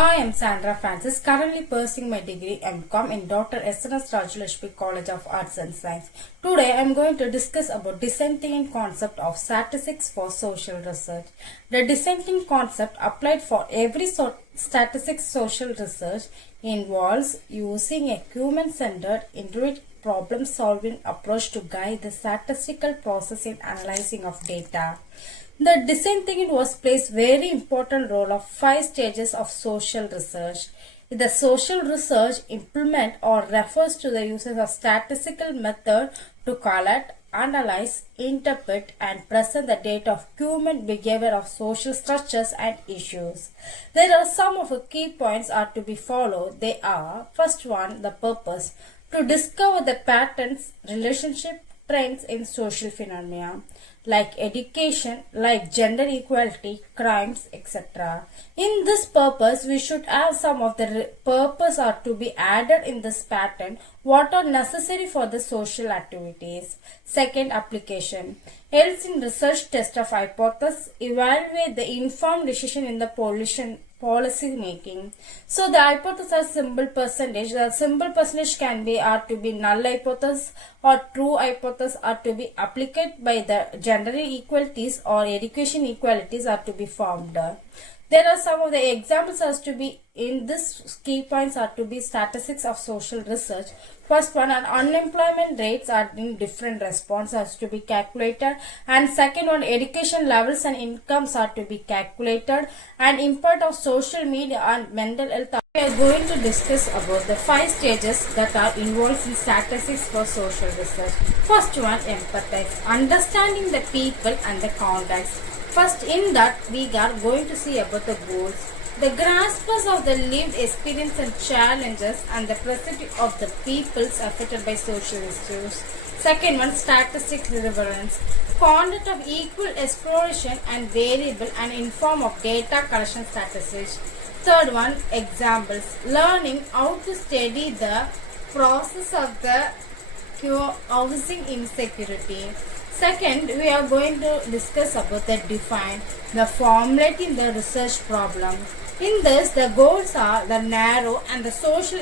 Hi, I'm Sandra Francis, currently pursuing my degree M.Com in Dr. S.N.S. Rajalakshmi College of Arts and Science. Today, I'm going to discuss about dissenting concept of statistics for social research. The dissenting concept applied for every statistics social research involves using a human-centered, intuitive problem-solving approach to guide the statistical process in analyzing of data. The design thinking was plays very important role of 5 stages of social research. The social research implement or refers to the uses of statistical method to collect, analyze, interpret and present the data of human behavior of social structures and issues. There are some of the key points are to be followed. They are, first one, the purpose, to discover the patterns, relationship, trends in social phenomena like education, like gender equality, crimes, etc. In this purpose, we should have some of the purpose are to be added in this pattern, what are necessary for the social activities. Second, application. Helps in research test of hypothesis, evaluate the informed decision in the policy making. So the hypothesis are simple percentage. The simple percentage can be are to be null hypothesis or true hypothesis are to be applied by the gender equalities or education equalities are to be formed. There are some of the examples as to be in this key points are to be statistics of social research. First one, unemployment rates are in different response as to be calculated, and second one, education levels and incomes are to be calculated, and impact of social media and mental health. We are going to discuss about the 5 stages that are involved in statistics for social research. First one, empathize, understanding the people and the context. First, in that we are going to see about the goals, the graspers of the lived experience and challenges and the perspective of the peoples affected by social issues. Second one, statistic relevance, conduct of equal exploration and variable and inform of data collection statistics. Third one, examples, learning how to study the process of the housing insecurity. Second, we are going to discuss about the define, the formulating the research problem. In this, the goals are the narrow and the social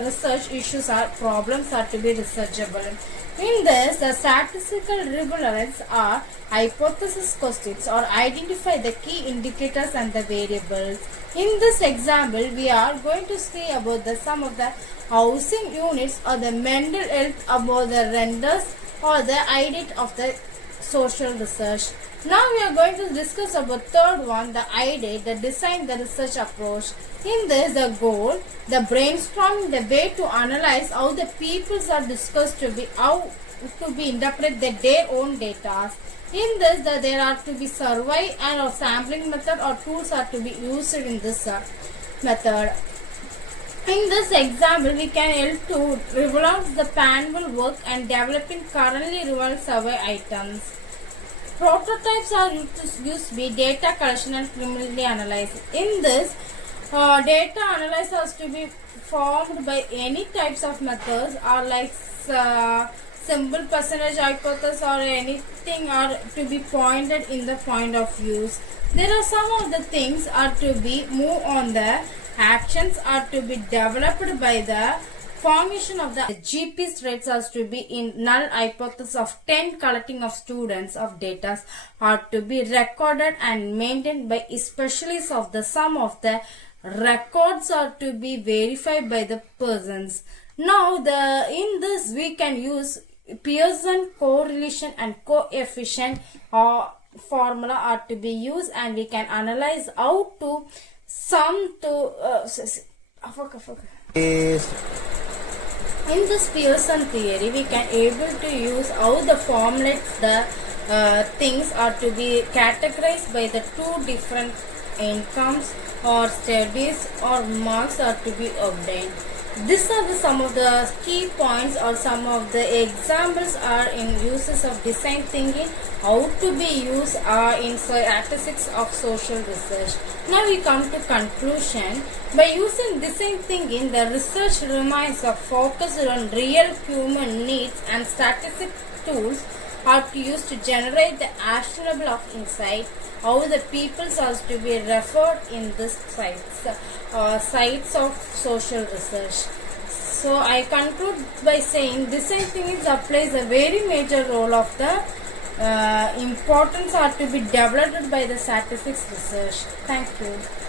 research issues are problems are to be researchable. In this, the statistical relevance are hypothesis questions or identify the key indicators and the variables. In this example, we are going to see about the some of the housing units or the mental health about the renders or the idea of the social research. Now we are going to discuss about third one, the idea, the design, the research approach. In this, the goal, the brainstorming, the way to analyze how the peoples are discussed to be how to be interpret their own data. In this, there are to be survey and or sampling method or tools are to be used in this method. In this example, we can help to revolve the panel work and developing currently relevant survey items. Prototypes are used to be data collection and preliminary analysis. In this, data analysis has to be formed by any types of methods or like simple percentage hypothesis or anything are to be pointed in the point of views. There are some of the things are to be move on the actions are to be developed by the formation of the GP rates has to be in null hypothesis of 10 collecting of students of data are to be recorded and maintained by specialists of the sum of the records are to be verified by the persons. Now in this we can use Pearson correlation and coefficient or formula are to be used and we can analyze how to sum to in this Pearson theory, we can able to use how the formulates the things are to be categorized by the two different incomes or studies or marks are to be obtained. These are some of the key points or some of the examples are in uses of design thinking, how to be used in statistics of social research. Now we come to conclusion. By using design thinking, the research remains focused on real human needs and statistic tools are to use to generate the actionable of insight, how the peoples are to be referred in this sites of social research. So I conclude by saying design thinking plays a very major role of the importance are to be developed by the statistics research. Thank you.